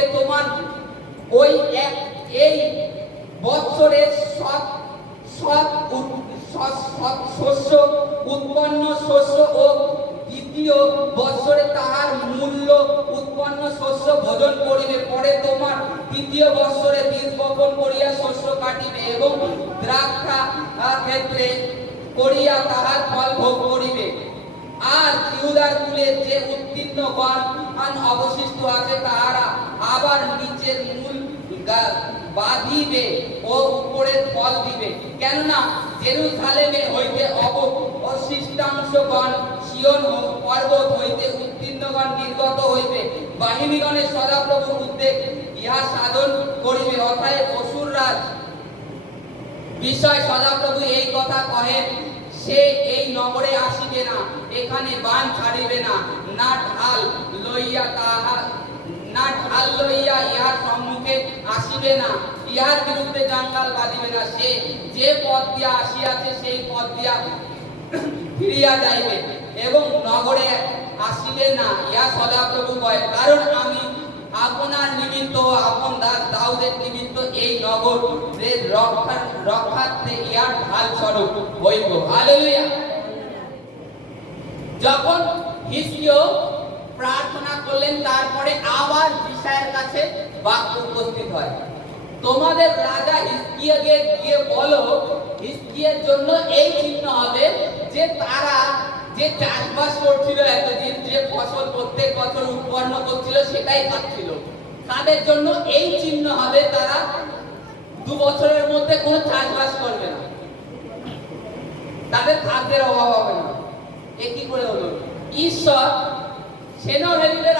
হইতে তোমার ওই এই বৎসরের সৎ শস্য উৎপন্ন শস্য ও দ্বিতীয় বৎসরে তাহার মূল্য উৎপন্ন শস্য ভোজন করিবে। পরে তোমার তৃতীয় বৎসরে বীজ বপন করিয়া শস্য কাটিবে এবং দ্রাক্ষা ক্ষেত্রে করিয়া তাহার ফল ভোগ করিবে। আর ইহুদার কুলের যে উত্তীর্ণগণ অবশিষ্ট আছে তাহারা আবার নিচের মূল বাঁধিবে ও উপরের ফল দিবে। কেননা জেরুজালেমে হইতে অবশিষ্টাংশগণ সিয়ন পর্বত হইতে উত্তীর্ণগণ নির্গত হইবে। বাহিনীগণের সদাপ্রভুর উদ্যোগ ইহা সাধন করিবে। অতএব অসুররাজ বিষয় সদাপ্রভু এই কথা কহেন, সে এই নগরে আসিবে না, এখানে বাণ ছাড়িবে না, না ঢাল লইয়া ইহার সম্মুখে আসিবে না, ইহার বিরুদ্ধে জাঙ্গাল বাঁধিবে না। সে যে পথ দিয়া আসিয়াছে সেই পথ দিয়া ফিরিয়া যাইবে এবং নগরে আসিবে না, ইহা সদাপ্রভু কয়। কারণ আমি আপনার নিমিত্ত আপন দাস দাউদের নিমিত্ত এই নগরের রক্ষার্থে ইহার ঢাল স্বরূপ হইব। হালেলুয়া। যখন হিজকিয়া প্রার্থনা করলেন, তারপরে আবার যিশায়ার কাছে বাক্য উপস্থিত হয়, তোমাদের রাজা হিজকিয়াকে গিয়ে বলো, হিজকিয়ার জন্য এই চিহ্ন হবে যে তারা যে চাষবাস করছিল এতদিন, যে ফসল প্রত্যেক বছর উৎপন্ন করছিল সেটাই খাচ্ছিল, তাদের জন্য এই চিহ্ন হবে তারা 2 বছরের মধ্যে কোনো চাষবাস করবে না, তাদের খাদ্যের অভাব হবে না। এ কি করে হলো? ঈশ্বর সেনাহরিবের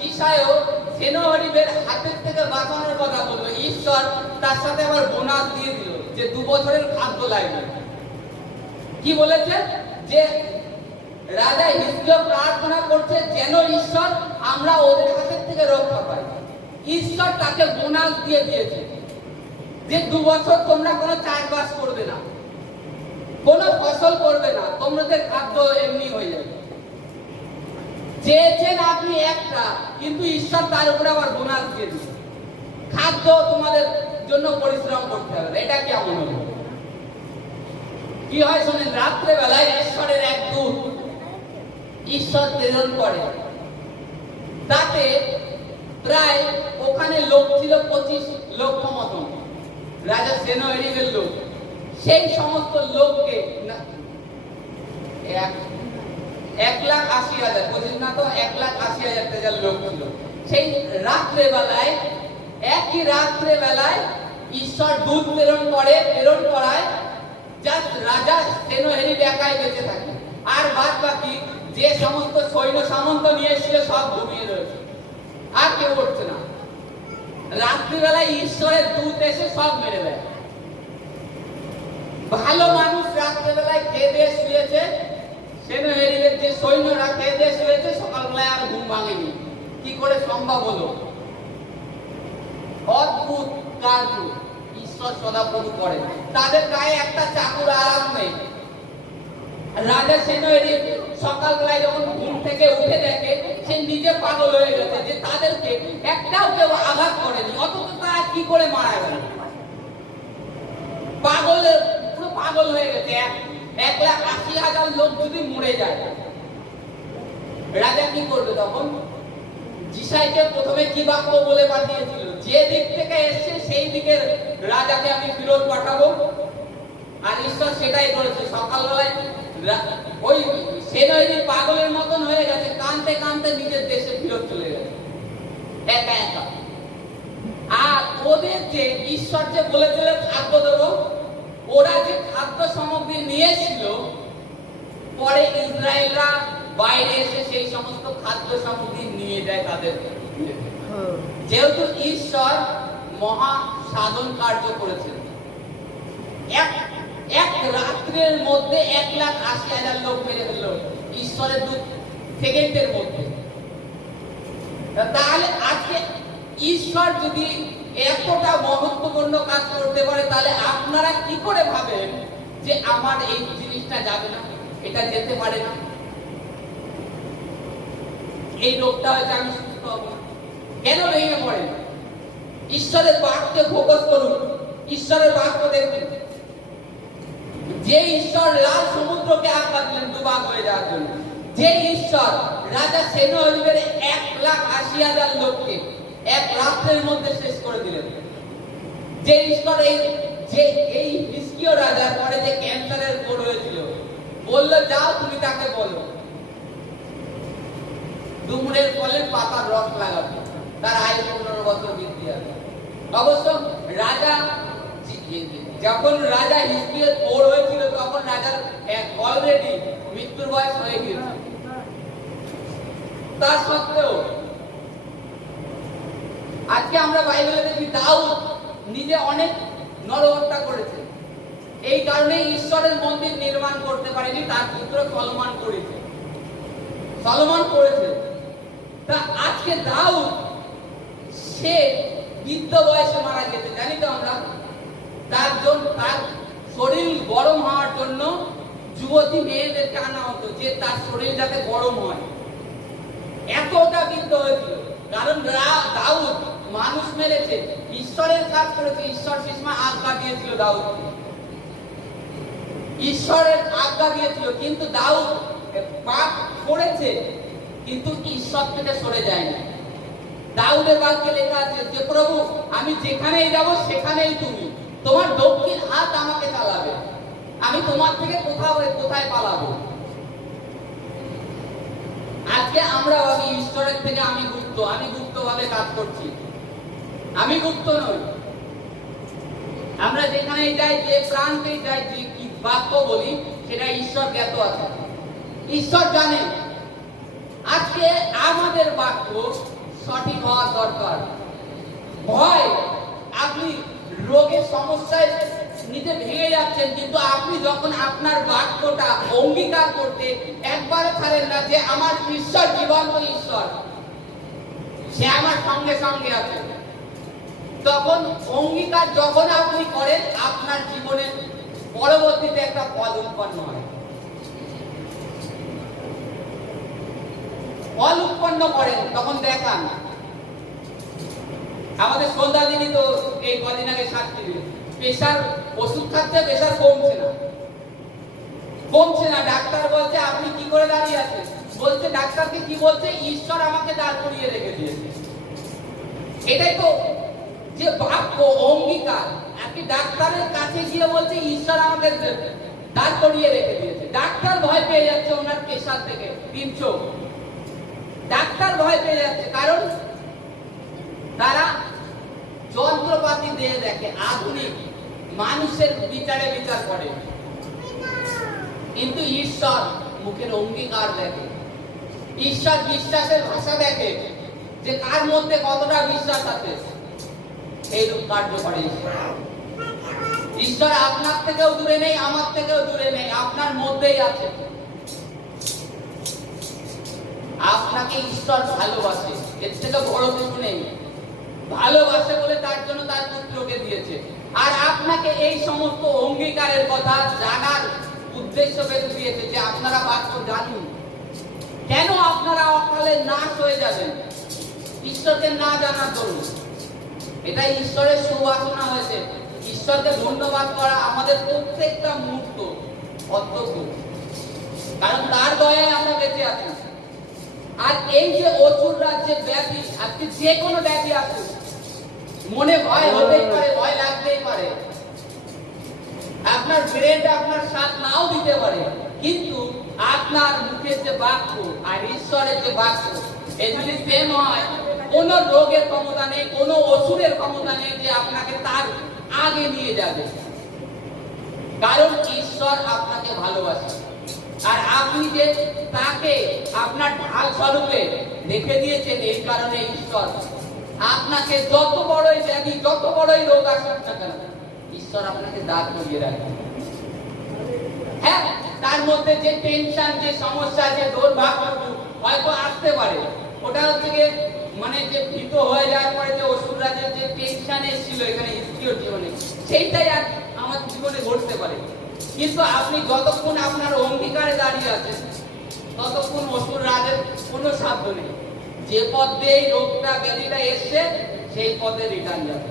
যিশায়াও সেনাহরিবের হাতের থেকে বাঁচানোর কথা বললো। ঈশ্বর তার সাথে আবার বোনাস দিয়ে দিল যে 2 বছরের খাদ্য লাগবে। কি বলেছে? যে রাজা হিজকিয়া প্রার্থনা করছে যেন ঈশ্বর আমরা ওদের হাতের থেকে রক্ষা পাই। ঈশ্বর তাকে বোনাস দিয়ে দিয়েছে যে 2 বছর তোমরা কোনো চাষবাস করবে না, কোনো ফসল করবে না, তোমাদের খাদ্য এমনি হয়ে যাবে। চেয়েছেন আপনি একটা, কিন্তু ঈশ্বর তার উপরে আবার বোনাস দিয়ে দিচ্ছে, খাদ্য তোমাদের জন্য পরিশ্রম করতে হবে। এটা কেমন হলো? কি হয় শোনেন, রাত্রে বেলায় ঈশ্বরের এক দূত ঈশ্বর প্রেরণ করে, তাতে প্রায় ওখানে লোক ছিল 25 লক্ষ মতন, রাজা সেনাহরিবের লোক। সেই সমস্ত লোককে 1,80,000, বুঝলেন না তো, 1,80,000 লোক ছিল। সেই রাত্রে বেলায়, একই রাত্রে বেলায় ঈশ্বর দূত প্রেরণ করায় জাস্ট রাজা সেনাহরিব একাই বেঁচে থাকে, আর বাদ বাকি যে সমস্ত সৈন্য সামন্ত নিয়ে এসেছিল সব ঘুমিয়ে রয়েছে, আর কেউ উঠছে না। রাত্রিবেলায় ঈশ্বরের দূত এসে সব মেরে দেয়। ভালো মানুষ রাত্রিবেলায় খেয়ে দিয়ে শুয়েছে, সেনাহরিবের যে সৈন্যরা খেয়ে দিয়ে শুয়েছে, সকালবেলায় আর ঘুম ভাঙেনি। কি করে সম্ভব হলো? অদ্ভুত কাজ ঈশ্বর সদাপ্রভু করেন। তাদের গায়ে একটা চাকুর আরাম নেই। রাজা সেনাহরিব সকালবেলায় যখন ঘুম থেকে উঠে দেখে, সে নিজে পাগল হয়ে গেছে যে তাদেরকে একটাও কেউ আঘাত করেনি, অথচ তারা কি করে মারা গেল। পুরো পাগল হয়ে গেছে। 1,80,000 লোক যদি মরে যায়, রাজা কি করবে তখন? যিশায়াকে প্রথমে কি বাক্য বলে পাঠিয়েছিল? যে দিক থেকে এসছে সেই দিকে রাজাকে আমি ফিরত পাঠাবো। আর ঈশ্বর সেটাই করেছে। সকালবেলায় ওই সেনাহরিব পাগলের মতন হয়ে গেছে, কাঁদতে কাঁদতে নিজের দেশে ফিরত চলে গেছে একা একা। আর ওদের যে ঈশ্বর যে বলেছিল খাদ্য দেবো, ওরা যে খাদ্য সামগ্রী নিয়েছিল, পরে ইসরায়েলরা বাইরে এসে সেই সমস্ত খাদ্য সামগ্রী নিয়ে যায় তাদের। যেহেতু ঈশ্বর মহা সাধন কার্য করেছেন, এক রাত্রের মধ্যে 1,80,000 লোক মেরে ফেলল ঈশ্বরের দূত সেকেন্ডের মধ্যে। তাহলে আজকে ঈশ্বর যদি এতটা মহত্বপূর্ণ কাজ করতে পারে, তাহলে আপনারা কি করে ভাবেন যে আমার এই জিনিসটা যাবে না, এটা যেতে পারে না, এই রোগটা হয়তো আমি সুস্থ হব না, কেন ভেঙে পড়েন? ঈশ্বরের বাক্যে ফোকাস করুন, ঈশ্বরের বাক্য দেখুন। যে ঈশ্বর লাল সমুদ্রকে আটকা দিলেন দুভাগ হয়ে যাওয়ার জন্য, যে ঈশ্বর রাজা সেনাহরিবের 1,80,000 লোককে এক রাত্রের মধ্যে শেষ করে দিলেন, যে ঈশ্বর এই হিজকিয়া রাজার পরে যে ক্যান্সারের রোগ হয়েছিল, বললো যাও তুমি তাকে বলো ডুমুরের ফলে পাতার রস লাগাবে, তার আয়ু 15 বছর বৃদ্ধি হবে। অবশ্য রাজা যখন রাজা হিজকিয়া ওর হয়েছিল তখন রাজার অলরেডি মৃত্যুর বয়স হয়ে গিয়েছিল। তা সত্ত্বেও আজকে আমরা বাইবেলে দেখি দাউদ নিজে অনেক নরহত্যা করেছে, এই কারণে ঈশ্বরের মন্দির নির্মাণ করতে পারেনি, তার পুত্র সলোমন করেছে। তা আজকে দাউদ সে বৃদ্ধ বয়সে মারা গেছে, জানি তো আমরা। তার শরীর গরম হওয়ার জন্য যুবতী মেয়েদেরকে আনা হতো যে তার শরীর যাতে গরম হয়, এতটা বৃদ্ধ হয়েছিল। কারণ দাউদ মানুষ মেরেছে, ঈশ্বরের কাজ করেছে, ঈশ্বর সবসময় আজ্ঞা দিয়েছিল দাউদ, ঈশ্বরের আজ্ঞা দিয়েছিল, কিন্তু দাউদ পাপ করেছে কিন্তু ঈশ্বর থেকে সরে যায় না। দাউদের বাক্যে লেখা আছে যে প্রভু আমি যেখানেই যাব সেখানেই তুমি, তোমার দক্ষিণ হাত আমাকে চালাবে, আমি তোমার থেকে কোথায় পালাবো। আজকে আমরা ভাবি ঈশ্বরের থেকে আমি গুপ্তভাবে কাজ করছি। আমি গুপ্ত নই। আমরা যেখানেই যাই, যে প্রান্তেই যাই, যে কি বাক্য বলি সেটা ঈশ্বর জ্ঞাত আছে, ঈশ্বর জানে। আজকে আমাদের বাক্য সঠিক হওয়া দরকার। ভয়, আপনি রোগের সমস্যায় নিজে ভেঙে যাচ্ছেন, কিন্তু আপনি যখন আপনার বাক্যটা অঙ্গীকার করতে একবারে ছাড়েন না যে আমার ঈশ্বর জীবন্ত ঈশ্বর, সে আমার সঙ্গে সঙ্গে আছে, তখন অঙ্গীকার যখন আপনি করেন আপনার জীবনের পরবর্তীতে একটা ফল উৎপন্ন হয়। ফল উৎপন্ন করেন তখন দেখান। আমাদের সন্ধ্যা দিনই তো এই কদিন আগে সাক্ষী দিল, প্রেশার ওষুধ খাচ্ছে, প্রেশার কমছে না। ডাক্তার বলছে আপনি কি করে দাঁড়িয়ে আছেন, বলছে ডাক্তারকে কি বলছে, ঈশ্বর আমাকে দাঁড় করিয়ে রেখে দিয়েছে। এটাই তো যে বাক্য অঙ্গীকার। আপনি ডাক্তারের কাছে গিয়ে বলছে ঈশ্বর আমাকে দাঁড় করিয়ে রেখে দিয়েছে। ডাক্তার ভয় পেয়ে যাচ্ছে ওনার প্রেশার থেকে 300, ডাক্তার ভয় পেয়ে যাচ্ছে, কারণ তারা যন্ত্রপাতি দিয়ে দেখে, আধুনিক মানুষের বিচারে বিচার করে, কিন্তু ঈশ্বর মুখের অঙ্গীকার দেখে, ঈশ্বর বিশ্বাসের ভাষা দেখে যে কার মধ্যে কতটা বিশ্বাস আছে, এইরূপ কার্য করে ঈশ্বর। আপনার থেকেও দূরে নেই, আমার থেকেও দূরে নেই, আপনার মধ্যেই আছে। আপনাকে ঈশ্বর ভালোবাসে, এর থেকে বড় কিছু নেই। ভালোবাসে বলে তার জন্য তার পুত্রকে দিয়েছে। আর আপনাকে এই সমস্ত অঙ্গীকারের কথা জানার উদ্দেশ্য বেঁধে দিয়েছে যে আপনারা বাক্য জানুন। কেন আপনারা অকালে নাশ হয়ে যাবেন ঈশ্বরকে না জানার জন্য? এটাই ঈশ্বরের সুবাসনা হয়েছে। ঈশ্বরকে ধন্যবাদ করা আমাদের প্রত্যেকটা মুহূর্ত কর্তব্য, কারণ তার দয়ায় আমরা বেঁচে আছি। আর এই যে অসুর রাজ্যে ব্যাধি, আজকে যে কোনো ব্যাধি আসুক, মনে ভয় হতেই পারে, ভয় লাগতেই পারে, আপনার ব্রেনটা আপনার সাথ নাও দিতে পারে, কিন্তু আপনার মুখের যে বাক্য আর ঈশ্বরের যে বাক্য এগুলি সেম হয়, কোন রোগের ক্ষমতা নেই, কোন অসুরের ক্ষমতা নেই যে আপনাকে তার আগে নিয়ে যাবে, কারণ ঈশ্বর আপনাকে ভালোবাসে। আর আপনি যে তাকে আপনার ঢাল স্বরূপে রেখে দিয়েছেন, এই কারণে ঈশ্বর আপনাকে যত বড়ই ব্যাধি, যত বড়ই রোগ আসুক না কেন, ঈশ্বর আপনাকে দাঁড় করিয়ে রাখে। হ্যাঁ, তার মধ্যে যে টেনশন, যে সমস্যা, যে দুর্ভাগ্য হয়তো আসতে পারে, ওটা হচ্ছে গিয়ে মানে যে ভীত হয়ে যাওয়ার পরে যে অসুর রাজের যে টেনশন এসেছিল এখানে হিজকিয়ার জীবনে, সেইটাই আর আমার জীবনে ঘটতে পারে। কিন্তু আপনি যতক্ষণ আপনার অঙ্গীকারে দাঁড়িয়ে আছেন ততক্ষণ অসুর রাজের কোনো সাধ্য নেই। যে পথ দিয়ে এই রোগটা ব্যাধিটা এসছে সেই পথে রিটার্ন যাবে।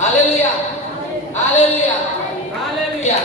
Hallelujah, hallelujah, hallelujah.